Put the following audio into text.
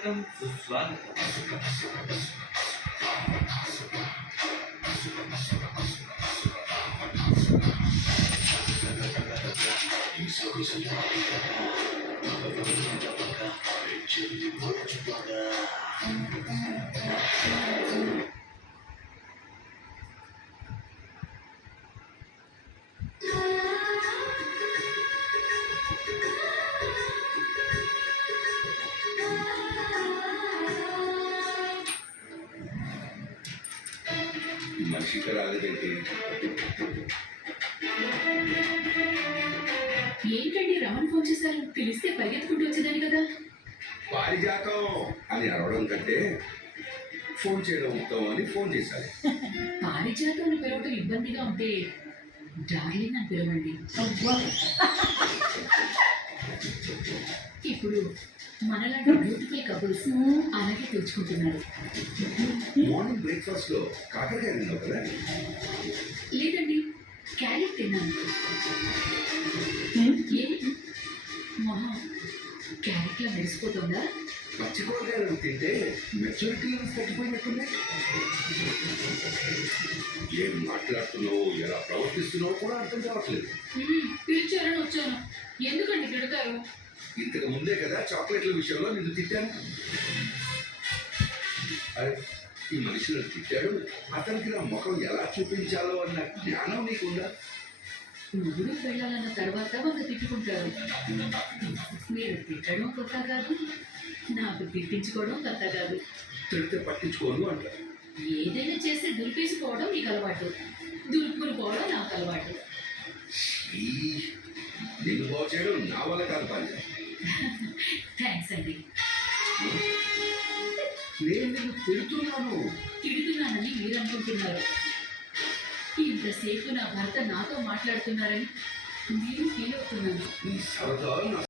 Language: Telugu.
స్వాగతం సుస్వాగతం. మనిషికి రాలేదంటే ఏంటండి రమణ ఫోన్ చేశారు? పిలిస్తే పరిగెత్తుకుంటూ వచ్చేదాన్ని కదా. పారిజాతం అని అరవడం కంటే ఫోన్ చేయడం ఉత్తమం అని ఫోన్ చేశాను. పారిజాతం అని పిలవటం ఇబ్బందిగా ఉంటే డార్లింగ్ అని పిలవండి. ఇప్పుడు మనలాంటి బ్యూటిఫుల్ కపుల్స్ అలాగే పిలుచుకుంటున్నారు. మార్నింగ్ బ్రేక్ఫాస్ట్ లో కాకరకాయ తిన్నావు కదా? లేదండి, క్యారెట్ తిన్నాను. ఏ మొహం క్యారెట్లో మెరిసిపోతుందా? పచ్చి కూరగాయలు తింటే మెచ్యూరిటీ తగ్గిపోయినట్టుంది. ఏం మాట్లాడుతున్నావు, ఎలా ప్రవర్తిస్తున్నావు కూడా అర్థం కావట్లేదు. పిలిచారని వచ్చాను. ఎందుకండి తిడతారు? ఇంతకు ముందే కదా చాక్లెట్ల విషయంలో నిన్ను తిట్టాను. అరే, ఈ మనిషిని తిట్టాడు, అతనికి నా ముఖం ఎలా చూపించాలో అన్న జ్ఞానం నీకుందా? ముగ్గురు వెళ్ళాలన్న తర్వాత వాళ్ళు తిట్టుకుంటారు. మీరు తిట్టడం కొత్త కాదు, నాకు తిట్టించుకోవడం కొత్త కాదు. తిడితే పట్టించుకోను అంటారు. ఏదైనా చేస్తే దులిపేసుకోవడం నీకు అలవాటు, దులుపుకుని పోవడం నాకు అలవాటు. ఈ నిన్ను బాగు చేయడం నా వల్ల కాదు పని. థ్యాంక్స్ అండి. నేను నిన్ను తిడుతున్నాను. తిడుతున్నానని మీరు అనుకుంటున్నారు. ఇంతసేపు నా భర్త నాతో మాట్లాడుతున్నారని మీరు ఫీల్ అవుతున్నాను. నీ సరదా